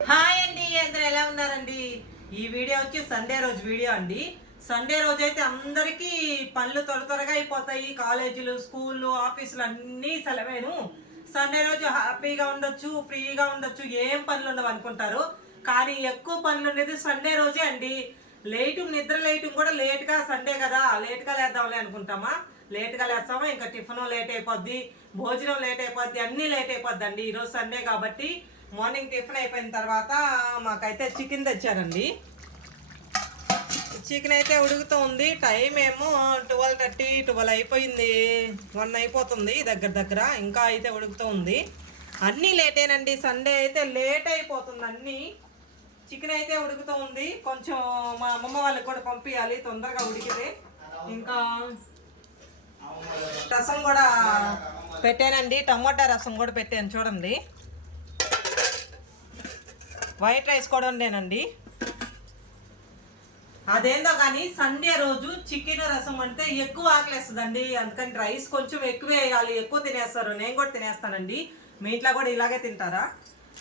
Hi అండి అందరు ఎలా ఉన్నారండి? ఈ వీడియో వచ్చి సండే రోజు వీడియో అండి. సండే రోజు అయితే అందరికీ పనులు త్వర త్వరగా అయిపోతాయి. కాలేజీలు స్కూళ్ళు ఆఫీసులు అన్నీ సెలవేను. సండే రోజు హ్యాపీగా ఉండొచ్చు ఫ్రీగా ఉండొచ్చు ఏం పనులు ఉండవు అనుకుంటారు. కానీ ఎక్కువ పనులు ఉండేది సండే రోజే అండి. లేటు నిద్ర లేయటం కూడా లేట్గా సండే కదా లేట్గా లేద్దాంలే అనుకుంటామా? లేట్గా లేస్తామా? ఇంకా టిఫిన్ లేట్ అయిపోద్ది భోజనం లేట్ అయిపోద్ది అన్నీ లేట్ అయిపోద్ది అండి ఈరోజు సండే కాబట్టి మార్నింగ్ టిఫిన్ అయిపోయిన తర్వాత మాకైతే చికెన్ తెచ్చారండి. చికెన్ అయితే ఉడుకుతూ ఉంది టైం ఏమో ట్వెల్వ్ థర్టీ ట్వెల్వ్ అయిపోయింది. వన్ అయిపోతుంది దగ్గర దగ్గర. ఇంకా అయితే ఉడుకుతూ ఉంది అన్నీ లేటేనండి సండే అయితే లేట్ అయిపోతుంది అన్నీ. చికెన్ అయితే ఉడుకుతూ ఉంది కొంచెం మా అమ్మమ్మ వాళ్ళకి కూడా పంపించాలి తొందరగా ఉడికితే. ఇంకా రసం కూడా పెట్టానండి. టమాటా రసం కూడా పెట్టాను చూడండి. వైట్ రైస్ కూడా ఉండేనండి. అదేందో కానీ సండే రోజు చికెన్ రసం అంటే ఎక్కువ ఆకలేస్తుందండి. అందుకని రైస్ కొంచెం ఎక్కువ వేయాలి. ఎక్కువ తినేస్తారు. నేను కూడా తినేస్తానండి. మీ ఇంట్లో కూడా ఇలాగే తింటారా?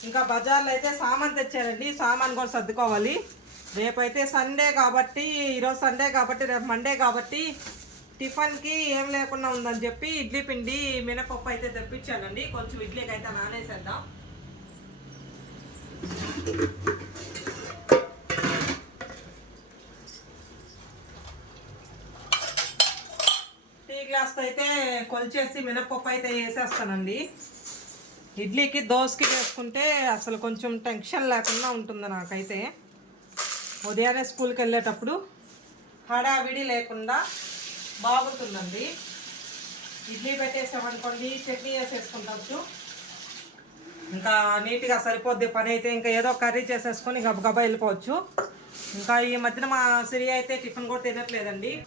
ఇంకా బజార్లో అయితే సామాన్ తెచ్చారండి. సామాన్ కూడా సర్దుకోవాలి. రేపైతే సండే కాబట్టి ఈరోజు సండే కాబట్టి రేపు మండే కాబట్టి టిఫిన్కి ఏం లేకుండా ఉందని చెప్పి ఇడ్లీ పిండి మినపప్పు అయితే తెప్పించానండి. కొంచెం ఇడ్లీకి అయితే నానేసేద్దాం. టీ గ్లాస్ అయితే కొలిచేసి మినప్పప్పు అయితే వేసేస్తానండి. ఇడ్లీకి దోసకి వేసుకుంటే అసలు కొంచెం టెన్షన్ లేకుండా ఉంటుంది నాకైతే. ఉదయాన్నే స్కూల్కి వెళ్ళేటప్పుడు హడావిడి లేకుండా బాగుంటుందండి. ఇడ్లీ పెట్టేసామనుకోండి చట్నీ వేసేసుకుంటాచ్చు ఇంకా నీట్గా సరిపోద్ది పని అయితే ఇంకా ఏదో కర్రీ చేసేసుకొని గబగబా వెళ్ళిపోవచ్చు. ఇంకా ఈ మధ్యన మా సిరి అయితే టిఫిన్ కూడా తినట్లేదండి.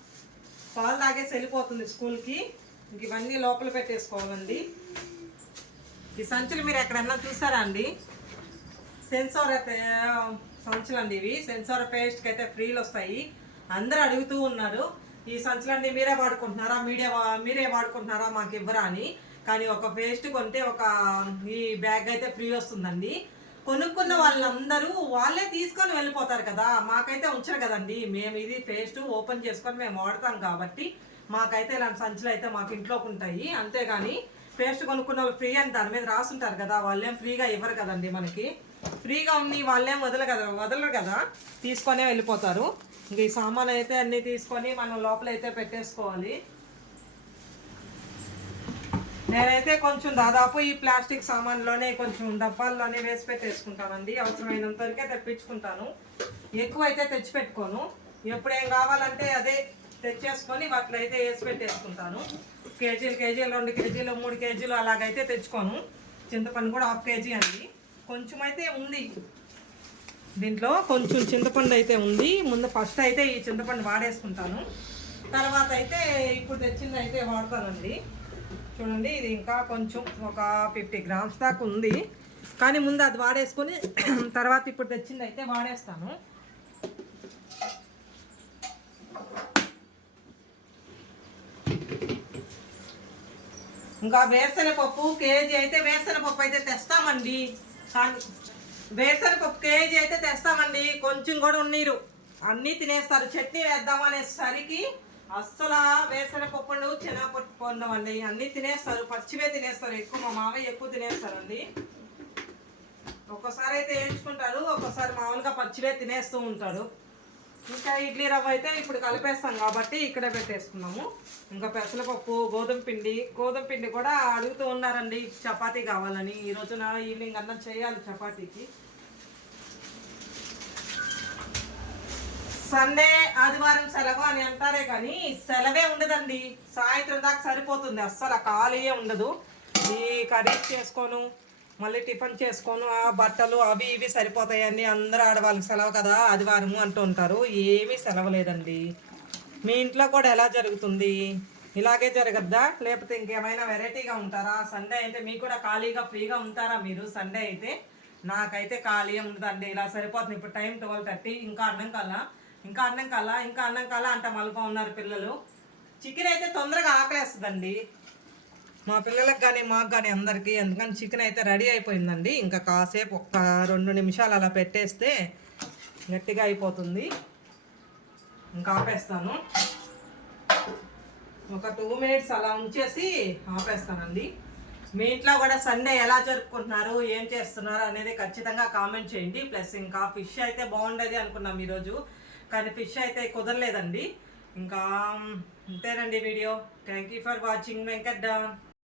పాలు తాగేసి వెళ్ళిపోతుంది స్కూల్కి. ఇంక ఇవన్నీ లోపల పెట్టేసుకోవాలండి. ఈ సంచులు మీరు ఎక్కడన్నా చూసారా అండి? సెన్సార్ అయితే సంచులు అండి ఇవి. సెన్సార్ పేస్ట్కి అయితే ఫ్రీలు వస్తాయి. అందరూ అడుగుతూ ఉన్నారు ఈ సంచులన్నీ మీరే వాడుకుంటున్నారా? మీడియా మీరే వాడుకుంటున్నారా? మాకు ఇవ్వరా? అని. కానీ ఒక పేస్ట్ కొంటే ఒక ఈ బ్యాగ్ అయితే ఫ్రీ వస్తుందండి. కొనుక్కున్న వాళ్ళందరూ వాళ్ళే తీసుకొని వెళ్ళిపోతారు కదా. మాకైతే ఉంచరు కదండి. మేము ఇది పేస్ట్ ఓపెన్ చేసుకొని మేము వాడతాం కాబట్టి మాకైతే ఇలాంటి సంచులు అయితే మాకు ఇంట్లోకి ఉంటాయి. అంతేగాని పేస్ట్ కొనుక్కున్న వాళ్ళు ఫ్రీ అని దాని మీద రాసుంటారు కదా. వాళ్ళేం ఫ్రీగా ఇవ్వరు కదండి మనకి. ఫ్రీగా ఉంది వాళ్ళేం వదల కదా వదలరు కదా. తీసుకొనే వెళ్ళిపోతారు. ఇంక ఈ సామాన్ అయితే అన్నీ తీసుకొని మనం లోపల అయితే పెట్టేసుకోవాలి. నేనైతే కొంచెం దాదాపు ఈ ప్లాస్టిక్ సామాన్లోనే కొంచెం డబ్బాల్లోనే వేసి పెట్టేసుకుంటానండి. అవసరమైనంత వరకే తెప్పించుకుంటాను. ఎక్కువ అయితే తెచ్చిపెట్టుకోను. ఎప్పుడేం కావాలంటే అదే తెచ్చేసుకొని వాటిలో అయితే వేసి పెట్టేసుకుంటాను. కేజీలు కేజీలు రెండు కేజీలు మూడు కేజీలు అలాగైతే తెచ్చుకోను. చింతపండు కూడా హాఫ్ కేజీ అండి. కొంచెం అయితే ఉంది. దీంట్లో కొంచెం చింతపండు అయితే ఉంది. ముందు ఫస్ట్ అయితే ఈ చింతపండు వాడేసుకుంటాను. తర్వాత అయితే ఇప్పుడు తెచ్చింది అయితే వాడతానండి. చూడండి ఇది ఇంకా కొంచెం ఒక ఫిఫ్టీ గ్రామ్స్ దాకా ఉంది. కానీ ముందు అది వాడేసుకొని తర్వాత ఇప్పుడు తెచ్చింది అయితే వాడేస్తాను. ఇంకా వేరుశనగపప్పు కేజీ అయితే వేరుశనగపప్పు అయితే తెస్తామండి. కానీ వేరుశనగపప్పు కేజీ అయితే తెస్తామండి. కొంచెం కూడా ఉన్నీరు అన్నీ తినేస్తారు. చట్నీ వేద్దామనేసరికి అస్సలు వేరుశనగపప్పు ఉండవు శనగపప్పు అండి. అన్నీ తినేస్తారు పచ్చివే తినేస్తారు. ఎక్కువ మా మామయ్య ఎక్కువ తినేస్తారండి. ఒక్కోసారి అయితే వేయించుకుంటారు ఒక్కోసారి మామూలుగా పచ్చివే తినేస్తూ ఉంటాడు ఇంకా ఇడ్లీ రవ్వ అయితే ఇప్పుడు కలిపేస్తాం కాబట్టి ఇక్కడే పెట్టేసుకున్నాము. ఇంకా పెసరపప్పు గోధుమ పిండి గోధుమ పిండి కూడా అడుగుతూ ఉన్నారండి చపాతీ కావాలని. ఈ రోజున ఈవినింగ్ అన్నం చేయాలి చపాతీకి. సండే ఆదివారం సెలవు అని అంటారే కానీ సెలవే ఉండదండి. సాయంత్రం దాకా సరిపోతుంది. అస్సలు ఖాళీయే ఉండదు. ఈ కర్రీస్ చేసుకోను మళ్ళీ టిఫిన్ చేసుకోను ఆ బట్టలు అవి ఇవి సరిపోతాయండి. అందరూ ఆడవాళ్ళకి సెలవు కదా ఆదివారము అంటూ ఉంటారు. ఏమీ సెలవు లేదండి మీ ఇంట్లో కూడా ఎలా జరుగుతుంది? ఇలాగే జరగద్దా? లేకపోతే ఇంకేమైనా వెరైటీగా ఉంటారా? సండే అయితే మీకు కూడా ఖాళీగా ఫ్రీగా ఉంటారా మీరు? సండే అయితే నాకైతే ఖాళీ ఉండదండి. ఇలా సరిపోతుంది. ఇప్పుడు టైం ట్వెల్వ్ థర్టీ. ఇంకా అన్నం కల్లా ఇంకా అన్నం కల ఇంకా అన్నం కల అంట మలుప ఉన్నారు పిల్లలు. చికెన్ అయితే తొందరగా ఆకలేస్తుందండి. మా పిల్లలకు కానీ మాకు కానీ అందరికీ ఎందుకని చికెన్ అయితే రెడీ అయిపోయిందండి. ఇంకా కాసేపు ఒక్క రెండు నిమిషాలు అలా పెట్టేస్తే గట్టిగా అయిపోతుంది. ఇంకా ఆపేస్తాను. ఒక టూ మినిట్స్ అలా ఉంచేసి ఆపేస్తానండి. మీ ఇంట్లో కూడా సండే ఎలా జరుపుకుంటున్నారు ఏం చేస్తున్నారు అనేది ఖచ్చితంగా కామెంట్ చేయండి. ప్లస్ ఇంకా ఫిష్ అయితే బాగుండేది అనుకున్నాం ఈరోజు. కానీ ఫిష్ అయితే కుదరలేదండి. ఇంకా అంతేనండి video. Thank you for watching Venkat don